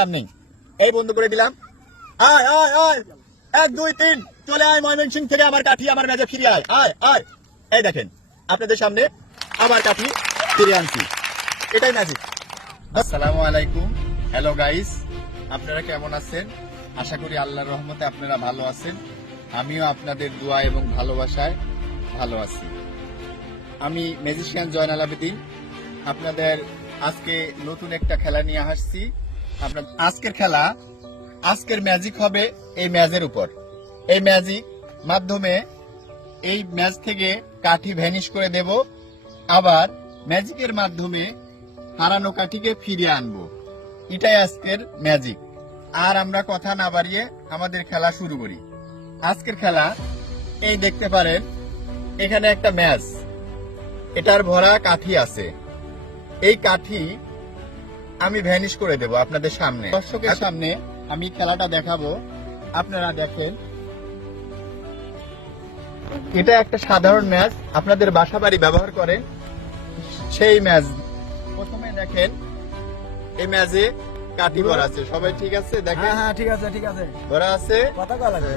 সামনে এই বন্ধ করে দিলাম। আয় আয় আয় 1 2 3 চলে আয় ময়মনসিংহ থেকে আমার কাঠি আমার মেজে ফিরে আয় আয় আয়। এই দেখেন আপনাদের সামনে আমার কাঠি ফিরে আনছি, এটাই ম্যাজিক। আসসালামু আলাইকুম, হ্যালো গাইস, আপনারা কেমন আছেন? আশা করি আল্লাহর রহমতে আপনারা ভালো আছেন। আমিও আপনাদের দোয়া এবং ভালোবাসায় ভালো আছি। আমি ম্যাজিশিয়ান জয়নাল আবেদিন আপনাদের আজকে নতুন একটা খেলা নিয়ে আসছি। আপনার আজকের খেলা, আজকের ম্যাজিক হবে এই ম্যাজের উপর। এই ম্যাজিক মাধ্যমে এই ম্যাজ থেকে কাঠি ভ্যানিশ করে দেব, আবার ম্যাজিকের মাধ্যমে হারানো কাঠিকে ফিরিয়ে আনবো। এটাই আজকের ম্যাজিক। আর আমরা কথা না বাড়িয়ে আমাদের খেলা শুরু করি। আজকের খেলা এই দেখতে পারেন, এখানে একটা ম্যাজ, এটার ভরা কাঠি আছে। এই কাঠি আমি ভ্যানিশ করে দেব আপনাদের সামনে, দর্শকের সামনে আমি খেলাটা দেখাবো। আপনারা দেখেন, এটা একটা সাধারণ ম্যাচ, আপনাদের বাসা বাড়ি ব্যবহার করেন সেই ম্যাচ। প্রথমে দেখেন এই ম্যাচে কাঠি ভরা আছে, সবাই ঠিক আছে? দেখেন, হ্যাঁ ঠিক আছে ঠিক আছে, ভরা আছে, কথা কয়া লাগে,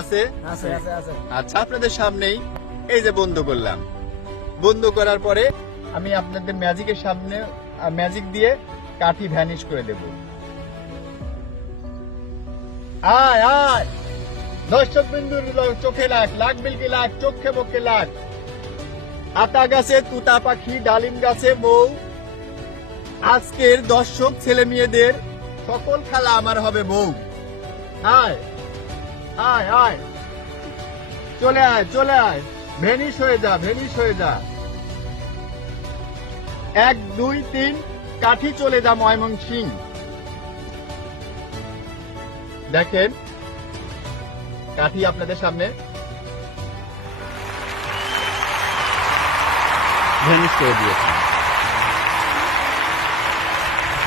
আছে আছে আছে আছে। আচ্ছা, আপনাদের সামনেই এই যে বন্ধ করলাম। বন্ধ করার পরে আমি আপনাদের ম্যাজিকের সামনে ম্যাজিক দিয়ে কাঠি ভ্যানিশ করে দেব। আয় আয় দর্শক বিন্দুর চোখে লাগ, লাগ বিলকে লাগ, চোখে বকে লাগ। আতা গাছে তুতা পাখি, ডালিম গাছে মৌ। আজকের দর্শক ছেলে মেয়েদের সকল খেলা আমার হবে বউ। আয় আয় আয়, চলে আয় চলে আয়, ভ্যানিশ হয়ে যা, ভ্যানিশ হয়ে যা। 1 2 3 কাঠি চলে যা ময়মনসিংহ। দেখেন কাঠি আপনাদের সামনে ভ্যানিশ করে দিয়েছি।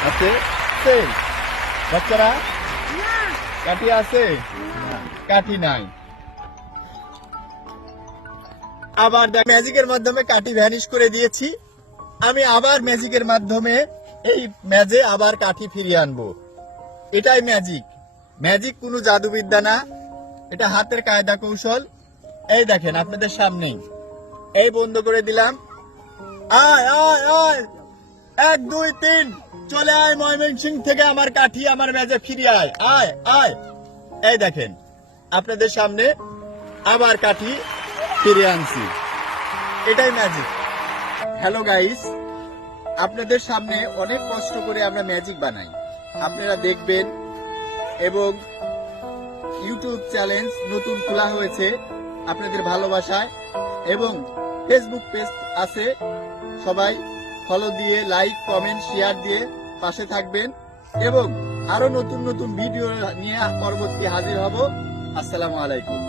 আছে বাচ্চারা? কাঠি আছে? কাঠি নাই। আবার ম্যাজিকের মাধ্যমে কাঠি ভ্যানিশ করে দিয়েছি। আমি আবার ম্যাজিকের মাধ্যমে এই ম্যাজে আবার কাঠি ফিরিয়ে আনবো। এটাই ম্যাজিক। ম্যাজিক কোনো জাদুবিদ্যা না, এটা হাতের কায়দা কৌশল। এই দেখেন আপনাদের সামনেই, এই বন্ধ করে দিলাম। আয় আয় আয় 1 2 3 চলে আয় ময়মনসিংহ থেকে আমার কাঠি আমার ম্যাজে ফিরে আয় আয় আয়। এই দেখেন আপনাদের সামনে আবার কাঠি ফিরে আনছি, এটাই ম্যাজিক। হ্যালো গাইস, আপনাদের সামনে অনেক কষ্ট করে আমরা ম্যাজিক বানাই, আপনারা দেখবেন। এবং ইউটিউব চ্যানেল নতুন খোলা হয়েছে আপনাদের ভালোবাসায়, এবং ফেসবুক পেজ আছে, সবাই ফলো দিয়ে লাইক কমেন্ট শেয়ার দিয়ে পাশে থাকবেন। এবং আরো নতুন নতুন ভিডিও নিয়ে পরবর্তী হাজির হব। আসসালামু আলাইকুম।